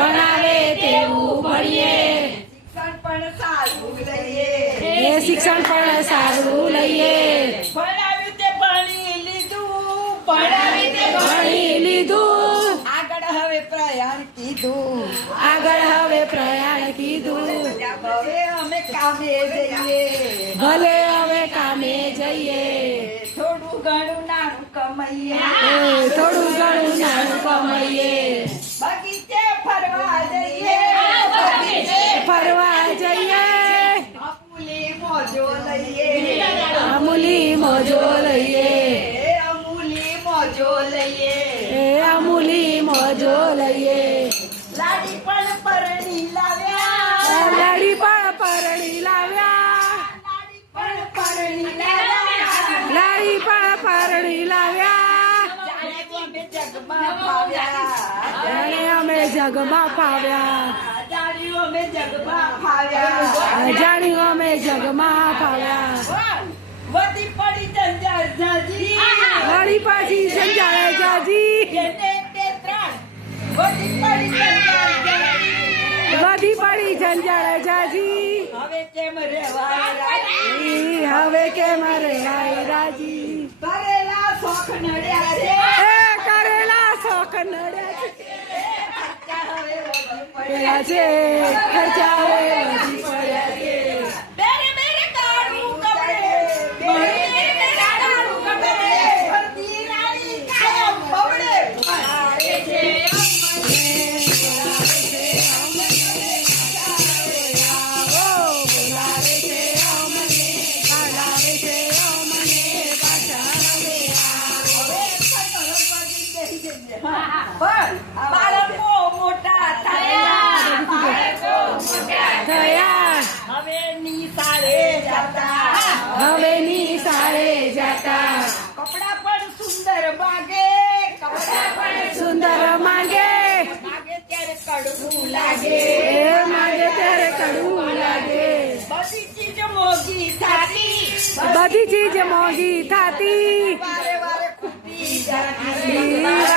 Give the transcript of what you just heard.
ભણાવે તેવું ભણીએ. શિક્ષણ પણ સારું લઈએ. એ શિક્ષણ પણ સારું લઈએ. ભણાવ્યું તે ભણી લીધું. ભણાવી તે ભણી લીધું. આગળ હવે પ્રયાણ કીધું. આગળ હવે પ્રયાણ કીધું. હવે અમે કામે જઈએ. ભલે હવે કામે જઈએ. થોડું ઘણું નાણું કમાઈએ. થોડું ઘણું નાણું કમાઈએ. અમૂલી મોજો લઈએ એ અમૂલી મોજો લઈએ એ અમૂલી મોજો લઈએ લાડી પણ પરણી લાવ્યા લાડી પણ પરણી લાવ્યા લાડી પણ પરણી લાવ્યા લાડી પણ પરણી લાવ્યા જાણે અમે જગમાં ફાવ્યા જાણે અમે જગમાં ફાવ્યા જાણ્યું અમે જગમાં ફાવ્યા જાણ્યું અમે જગમાં ફાવ્યા વધી પડી જંજાળ જાજી વળી પાછી સંજાળે જાજી એને તે ત્રણ વધી પડી જંજાળ જાજી વધી પડી જંજાળે જાજી હવે કેમ રહેવાય રાજી? ઈ હવે કેમ રેવાય રાજી કરેલા શોખ નડ્યા છે પડ્યા છે ખર્ચા હવે વધી પડ્યા છે. બેરે બેરે કાળું કપડે. બેરે બેરે કાળું કપડે. ભરતી રાણી કાયમ છે આવો છે અમને બોલાવે લાગે એ માંગે ત્યારે કડવું લાગે બધી ચીજ મોંઘી થાતી બધી ચીજ મોંઘી થાતી વારે વારે ખૂટી જતી